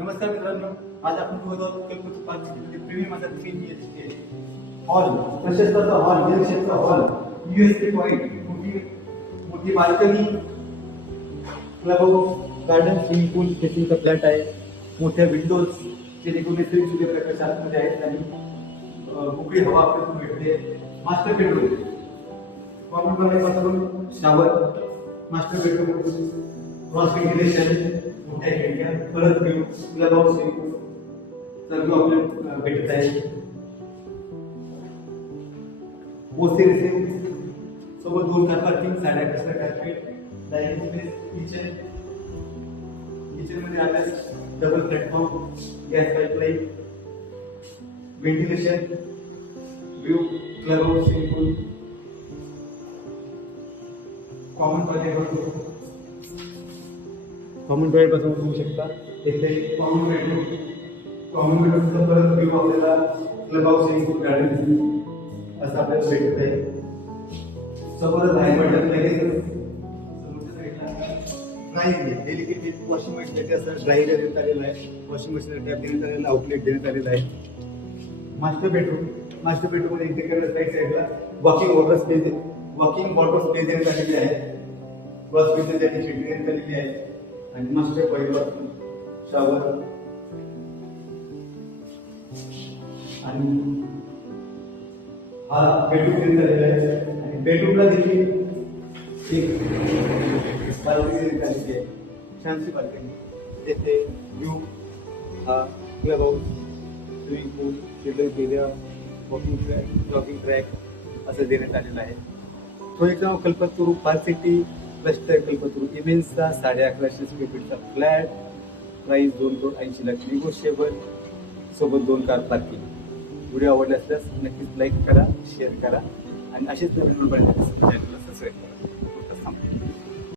नमस्कार मित्रांनो, आज आपण बघत आहोत कल्पतरू पार्क सिटीमध्ये प्रीमियम असा 3 BHK हॉल, प्रशस्त असा हॉल, वेलशेपचा हॉल, यूएसपी पॉइंट, मोठी balcony, club house, garden, swimming pool, फेसिंगचा फ्लॅट आहे, मोठ्या विंडोज जेणेकरून नैसर्गिक सूर्यप्रकाश आतमध्ये आहेत आणि मोकळी हवा आपल्याला भेटते. मास्टर बेडरूम, कॉमन टॉयलेटपासून shower, master bedroom, cross ventilation, मोठ्या खिडक्या, परत व्ह्यू, क्लब हाऊस, सर्व आपल्याला भेटत आहे. ओसी रिसेप्शन सोबत 2 car parking, 8.5 carpet, dining space, kitchen मध्ये आपल्याला double platform, gas pipeline, ventilation, view, club house, swimming pool, common toilet पासून बघू शकता. इथे कॉमन बेडरूमचा परत व्ह्यू आपल्याला club house, swimming pool, garden असं आपल्याला भेटत आहे. समोरच आहे म्हटलं लगेच समोरच्या साईडला ड्रायिंग डेलिकेटेड वॉशिंग मशीन असं ड्रायर देण्यात आलेलं आहे. वॉशिंग मशीन टॅप देण्यात आलेला, आउटलेट देण्यात आलेला आहे. मास्टर बेडरूम मध्ये इंटिग्रेटेड साईडला वॉकिंग वॉटर स्पेस देण्यात आलेली आहे. क्रॉस व्हेंटिलेशन फिटिंग देण्यात आलेली आहे आणि मास्टर टॉयलेट, शॉवर आणि हा बेडरूम देण्यात आलेला आहे. आणि बेडरूमला देखील एक बाल्कनी देण्यात आलेली आहे, छानशी बाल्कनी. येथे व्ह्यू, हा club house, swimming pool, children's area, walking track असं देण्यात आलेलं आहे. तो एक नाव Kalpataru Park City cluster Kalpataru इमेन्सचा 1150 स्क्वेअर फीटचा फ्लॅट, प्राइस 2,80,00,000, निगोशिएबल, सोबत 2 कार पार्किंग. व्हिडिओ आवडला असल्यास नक्कीच लाईक करा, शेअर करा आणि असेच नवीन व्हिडिओ पाहण्यासाठी चॅनलला सबस्क्राईब करा.